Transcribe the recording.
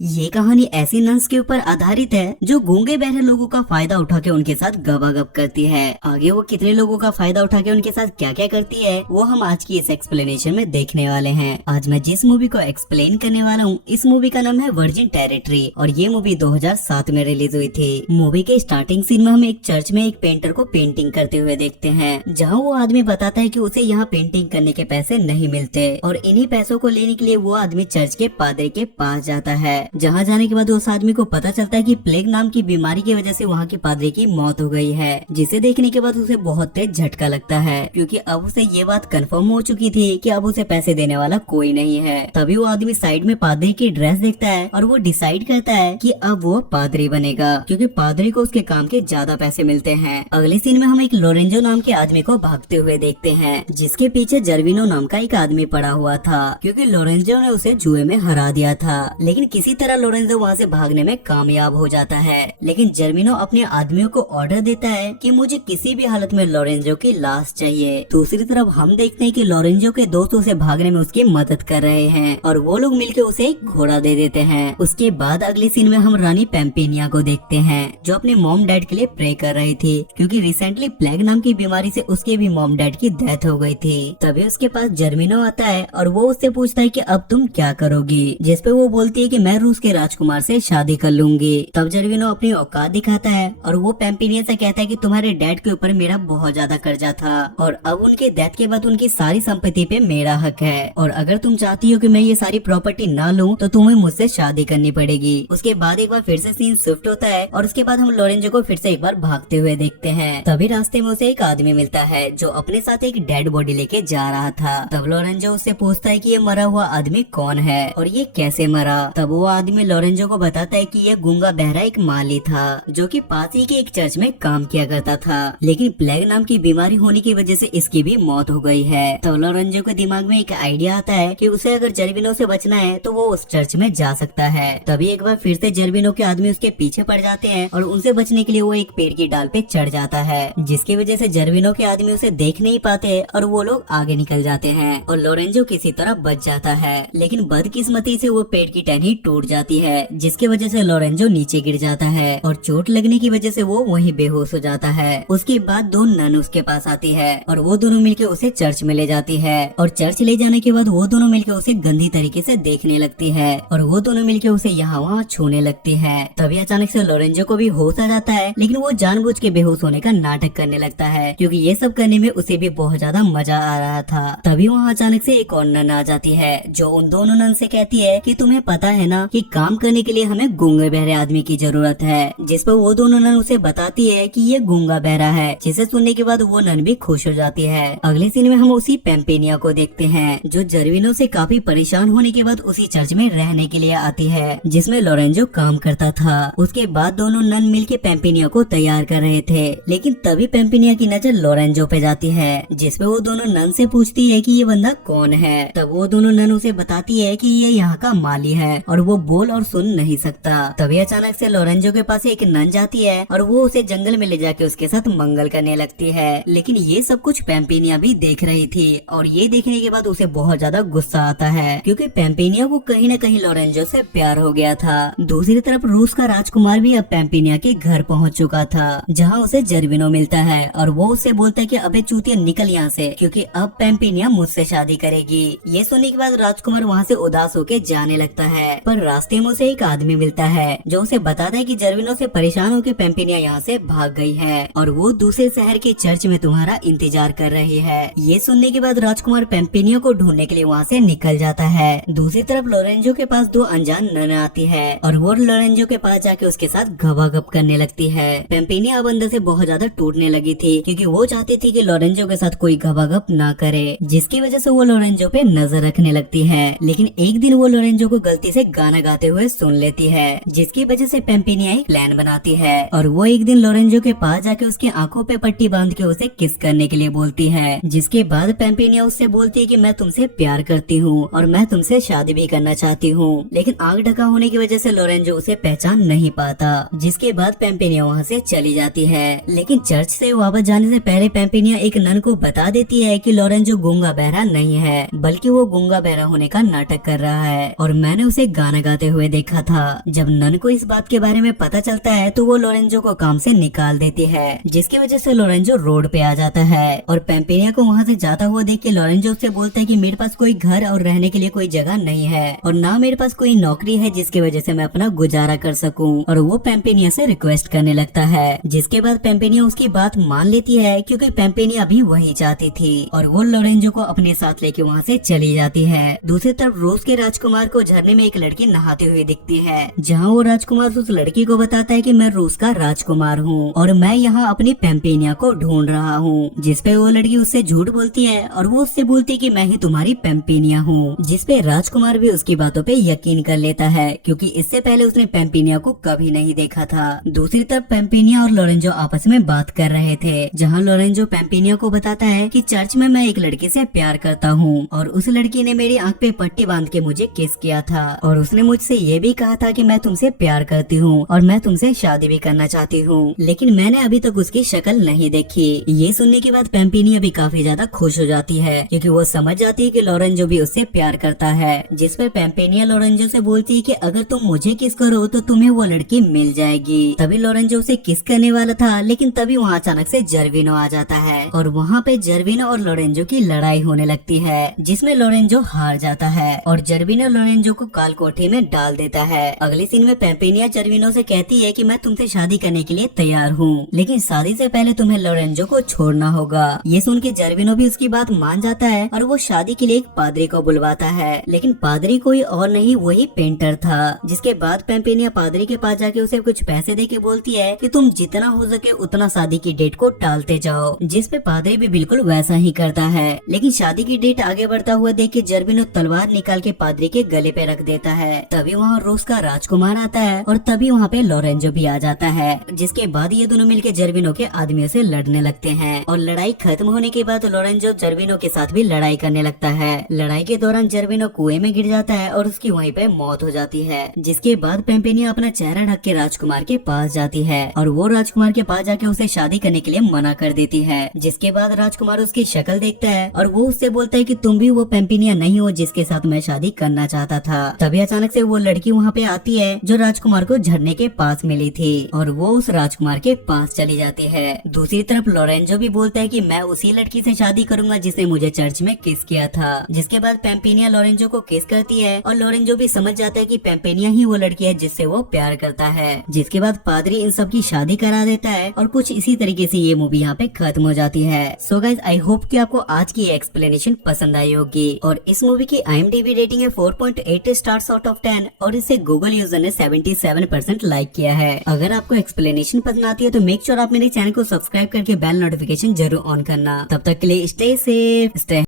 ये कहानी ऐसी नन्स के ऊपर आधारित है जो गूंगे बहरे लोगों का फायदा उठा के उनके साथ गबागब करती है। आगे वो कितने लोगों का फायदा उठा के उनके साथ क्या क्या करती है वो हम आज की इस एक्सप्लेनेशन में देखने वाले हैं। आज मैं जिस मूवी को एक्सप्लेन करने वाला हूँ इस मूवी का नाम है वर्जिन टेरिटरी और ये मूवी 2007 में रिलीज हुई थी। मूवी के स्टार्टिंग सीन में हम एक चर्च में एक पेंटर को पेंटिंग करते हुए देखते हैं, जहाँ वो आदमी बताता है कि उसे यहाँ पेंटिंग करने के पैसे नहीं मिलते और इन्हीं पैसों को लेने के लिए वो आदमी चर्च के पादरी के पास जाता है। जहाँ जाने के बाद उस आदमी को पता चलता है कि प्लेग नाम की बीमारी की वजह से वहाँ के पादरी की मौत हो गई है, जिसे देखने के बाद उसे बहुत तेज झटका लगता है क्योंकि अब उसे ये बात कंफर्म हो चुकी थी कि अब उसे पैसे देने वाला कोई नहीं है। तभी वो आदमी साइड में पादरी की ड्रेस देखता है और वो डिसाइड करता है कि अब वो पादरी बनेगा क्योंकि पादरी को उसके काम के ज्यादा पैसे मिलते हैं। अगले सीन में हम एक लोरेंजो नाम के आदमी को भागते हुए देखते हैं, जिसके पीछे जर्विनो नाम का एक आदमी पड़ा हुआ था क्योंकि लोरेंजो ने उसे जुए में हरा दिया था। लेकिन किसी तरह लोरेंजो वहाँ से भागने में कामयाब हो जाता है। लेकिन जर्मिनो अपने आदमियों को ऑर्डर देता है कि मुझे किसी भी हालत में लोरेंजो की लाश चाहिए। दूसरी तरफ हम देखते हैं कि लोरेंजो के दोस्त उसे भागने में उसकी मदद कर रहे हैं और वो लोग मिलकर उसे एक घोड़ा दे देते हैं। उसके बाद अगले सीन में हम रानी पैम्पेनिया को देखते हैं जो अपने मॉम डैड के लिए प्रे कर रही थी क्योंकि रिसेंटली प्लेग नाम की बीमारी से उसके भी मॉम डैड की डेथ हो गई थी। तभी उसके पास जर्मिनो आता है और वो उससे पूछता है कि अब तुम क्या करोगी, जिसपे वो बोलती है कि मैं रूस के राजकुमार से शादी कर लूंगी। तब जर्विनो अपनी औकात दिखाता है और वो पैम्पेनिया से कहता है कि तुम्हारे डैड के ऊपर मेरा बहुत ज्यादा कर्जा था और अब उनके डेथ के बाद उनकी सारी संपत्ति पे मेरा हक है और अगर तुम चाहती हो कि मैं ये सारी प्रॉपर्टी ना लूं तो तुम्हें मुझसे शादी करनी पड़ेगी। उसके बाद एक बार फिर से सीन शिफ्ट होता है और उसके बाद हम लोरेंजो को फिर से एक बार भागते हुए देखते हैं। तभी रास्ते में उसे एक आदमी मिलता है जो अपने साथ एक डेड बॉडी लेके जा रहा था। तब लोरेंजो उससे पूछता है कि ये मरा हुआ आदमी कौन है और ये कैसे मरा। तब वो आदमी लोरेंजो को बताता है कि यह गूंगा बहरा एक माली था जो कि पास ही के एक चर्च में काम किया करता था, लेकिन प्लेग नाम की बीमारी होने की वजह से इसकी भी मौत हो गई है। तो लोरेंजो के दिमाग में एक आइडिया आता है कि उसे अगर जर्विनो से बचना है तो वो उस चर्च में जा सकता है। तभी एक बार फिर से जर्विनो के आदमी उसके पीछे पड़ जाते हैं और उनसे बचने के लिए वो एक पेड़ की डाल पे चढ़ जाता है, जिसकी वजह से जर्विनो के आदमी उसे देख नहीं पाते और वो लोग आगे निकल जाते हैं और लोरेंजो किसी तरह बच जाता है। लेकिन बदकिस्मती से वो पेड़ की टहनी टूट जाती है, जिसकी वजह से लोरेंजो नीचे गिर जाता है और चोट लगने की वजह से वो वहीं बेहोश हो जाता है। उसके बाद दो नन उसके पास आती है और वो दोनों मिलकर उसे चर्च में ले जाती है और चर्च ले जाने के बाद वो दोनों मिलकर उसे गंदी तरीके से देखने लगती है और वो दोनों मिलकर उसे यहाँ वहाँ छूने लगती है। तभी अचानक से लोरेंजो को भी होश आ जाता है, लेकिन वो जानबूझ के बेहोश होने का नाटक करने लगता है क्योंकि ये सब करने में उसे भी बहुत ज्यादा मजा आ रहा था। तभी वहाँ अचानक से एक और नन आ जाती है जो उन दोनों नन से कहती है कि तुम्हें पता है ना कि काम करने के लिए हमें गूंगे बहरे आदमी की जरूरत है, जिस पर वो दोनों नन उसे बताती है कि ये गूंगा बहरा है, जिसे सुनने के बाद वो नन भी खुश हो जाती है। अगले सीन में हम उसी पैम्पेनिया को देखते हैं जो जर्विनो से काफी परेशान होने के बाद उसी चर्च में रहने के लिए आती है जिसमें लोरेंजो काम करता था। उसके बाद दोनों नन मिलके पैम्पेनिया को तैयार कर रहे थे, लेकिन तभी पैम्पेनिया की नजर लोरेंजो पे जाती है जिसपे वो दोनों नन से पूछती है कि ये बंदा कौन है। तब वो दोनों नन उसे बताती है कि ये यहाँ का माली है और वो बोल और सुन नहीं सकता। तभी अचानक से लोरेंजो के पास एक नन जाती है और वो उसे जंगल में ले जाके उसके साथ मंगल करने लगती है, लेकिन ये सब कुछ पैम्पेनिया भी देख रही थी और ये देखने के बाद उसे बहुत ज्यादा गुस्सा आता है क्योंकि पैम्पेनिया को कहीं न कहीं लोरेंजो से प्यार हो गया था। दूसरी तरफ रूस का राजकुमार भी अब पैम्पेनिया के घर पहुँच चुका था जहाँ उसे जर्विनो मिलता है और वो उससे बोलता है कि अबे चूतिया निकल यहाँ से क्योंकि अब पैम्पेनिया मुझसे शादी करेगी। ये सुनने के बाद राजकुमार वहाँ से उदास होके जाने लगता है, पर रास्ते में उसे एक आदमी मिलता है जो उसे बताता है कि जर्विनो से परेशान होकर पैम्पेनिया यहाँ से भाग गई है और वो दूसरे शहर के चर्च में तुम्हारा इंतजार कर रही है। ये सुनने के बाद राजकुमार पैम्पेनिया को ढूंढने के लिए वहाँ से निकल जाता है। दूसरी तरफ लोरेंजो के पास दो अनजान नन आती है और वो लोरेंजो के पास जाके उसके साथ गवागप करने लगती है। पैम्पेनिया अब अंदर से बहुत ज्यादा टूटने लगी थी क्योंकि वो चाहती थी कि लोरेंजो के साथ कोई गवागप ना करे, जिसकी वजह से वो लोरेंजो पे नजर रखने लगती है। लेकिन एक दिन वो लोरेंजो को गलती से गाना गाते हुए सुन लेती है, जिसकी वजह से पैम्पेनिया एक प्लान बनाती है और वो एक दिन लोरेंजो के पास जाके उसकी आंखों पे पट्टी बांध के उसे किस करने के लिए बोलती है, जिसके बाद पैम्पेनिया उससे बोलती है कि मैं तुमसे प्यार करती हूँ और मैं तुमसे शादी भी करना चाहती हूँ। लेकिन आग ढका होने की वजह से लोरेंजो उसे पहचान नहीं पाता, जिसके बाद पैम्पेनिया वहाँ से चली जाती है। लेकिन चर्च से वापस जाने से पहले पैम्पेनिया एक नन को बता देती है कि लोरेंजो गूंगा बहरा नहीं है, बल्कि वो गूंगा बहरा होने का नाटक कर रहा है और मैंने उसे गाना लगाते हुए देखा था। जब नन को इस बात के बारे में पता चलता है तो वो लोरेंजो को काम से निकाल देती है, जिसकी वजह से लोरेंजो रोड पे आ जाता है और पेम्पेनिया को वहाँ से जाता हुआ देख के लोरेंजो उससे बोलता है कि मेरे पास कोई घर और रहने के लिए कोई जगह नहीं है और ना मेरे पास कोई नौकरी है जिसकी वजह से मैं अपना गुजारा कर सकूं। और वो पेम्पेनिया से रिक्वेस्ट करने लगता है, जिसके बाद पेम्पेनिया उसकी बात मान लेती है क्योंकि पेम्पेनिया भी वही चाहती थी और वो लोरेंजो को अपने साथ लेके वहाँ से चली जाती है। दूसरी तरफ रूस के राजकुमार को झरने में एक लड़की नहाते हुए दिखती है, जहाँ वो राजकुमार उस लड़की को बताता है कि मैं रूस का राजकुमार हूँ और मैं यहाँ अपनी पेम्पेनिया को ढूंढ रहा हूँ। जिसपे वो लड़की उससे झूठ बोलती है और वो उससे बोलती है कि मैं ही तुम्हारी पेम्पेनिया हूँ, जिसपे राजकुमार भी उसकी बातों पे यकीन कर लेता है क्योंकि इससे पहले उसने पेम्पेनिया को कभी नहीं देखा था। दूसरी तरफ पेम्पेनिया और लोरेंजो आपस में बात कर रहे थे, जहाँ लोरेंजो पेम्पेनिया को बताता है कि चर्च में मैं एक लड़के से प्यार करता हूँ और उस लड़की ने मेरी आंख पे पट्टी बांध के मुझे किस किया था और उसने मुझसे ये भी कहा था कि मैं तुमसे प्यार करती हूँ और मैं तुमसे शादी भी करना चाहती हूँ, लेकिन मैंने अभी तक उसकी शक्ल नहीं देखी। ये सुनने के बाद पेम्पेनिया भी काफी ज्यादा खुश हो जाती है क्योंकि वो समझ जाती है कि लोरेंजो भी उससे प्यार करता है। जिसपे पेम्पेनिया लोरेंजो से बोलती है कि अगर तुम मुझे किस करो तो तुम्हें वो लड़की मिल जाएगी। तभी लोरेंजो उसे किस करने वाला था, लेकिन तभी वहाँ अचानक से जर्विनो आ जाता है और वहाँ पे जर्विनो और लोरेंजो की लड़ाई होने लगती है, जिसमें लोरेंजो हार जाता है और जर्विनो लोरेंजो को काल कोठरी में डाल देता है। अगले सीन में पेम्पेनिया जर्विनो से कहती है कि मैं तुमसे शादी करने के लिए तैयार हूँ, लेकिन शादी से पहले तुम्हें लोरेंजो को छोड़ना होगा। ये सुन के जर्विनो भी उसकी बात मान जाता है और वो शादी के लिए एक पादरी को बुलवाता है, लेकिन पादरी कोई और नहीं वही पेंटर था। जिसके बाद पेम्पेनिया पादरी के पास जाके उसे कुछ पैसे दे के बोलती है कि तुम जितना हो सके उतना शादी की डेट को टालते जाओ, जिसपे पादरी भी बिल्कुल वैसा ही करता है। लेकिन शादी की डेट आगे बढ़ता हुआ देख के जर्विनो तलवार निकाल के पादरी के गले पे रख देता है। तभी वहाँ रूस का राजकुमार आता है और तभी वहाँ पे लोरेंजो भी आ जाता है, जिसके बाद ये दोनों मिलके जर्विनो के आदमियों से लड़ने लगते हैं और लड़ाई खत्म होने के बाद लोरेंजो जर्विनो के साथ भी लड़ाई करने लगता है। लड़ाई के दौरान जर्विनो कुएं में गिर जाता है और उसकी वहीं पे मौत हो जाती है। जिसके बाद पेम्पेनिया अपना चेहरा ढक के राजकुमार के पास जाती है और वो राजकुमार के पास जाके उसे शादी करने के लिए मना कर देती है। जिसके बाद राजकुमार उसकी शक्ल देखता है और वो उससे बोलता है कि तुम भी वो पेम्पेनिया नहीं हो जिसके साथ मैं शादी करना चाहता था। तभी अचानक से वो लड़की वहाँ पे आती है जो राजकुमार को झरने के पास मिली थी और वो उस राजकुमार के पास चली जाती है। दूसरी तरफ लोरेंजो भी बोलता है कि मैं उसी लड़की से शादी करूंगा जिसने मुझे चर्च में किस किया था। जिसके बाद पेम्पेनिया लोरेंजो को किस करती है और लोरेंजो भी समझ जाता है कि पेम्पेनिया ही वो लड़की है जिससे वो प्यार करता है। जिसके बाद पादरी इन सब की शादी करा देता है और कुछ इसी तरीके से ये मूवी यहाँ पे खत्म हो जाती है। सो गाइस, आई होप कि आपको आज की एक्सप्लेनेशन पसंद आई होगी और इस मूवी की IMDb रेटिंग है 4.8 स्टार्स आउट ऑफ 10 और इसे गूगल यूजर ने 77% लाइक किया है। अगर आपको एक्सप्लेनेशन पसंद आती है तो मेक श्योर आप मेरे चैनल को सब्सक्राइब करके बेल नोटिफिकेशन जरूर ऑन करना। तब तक के लिए स्टे सेफ, स्टे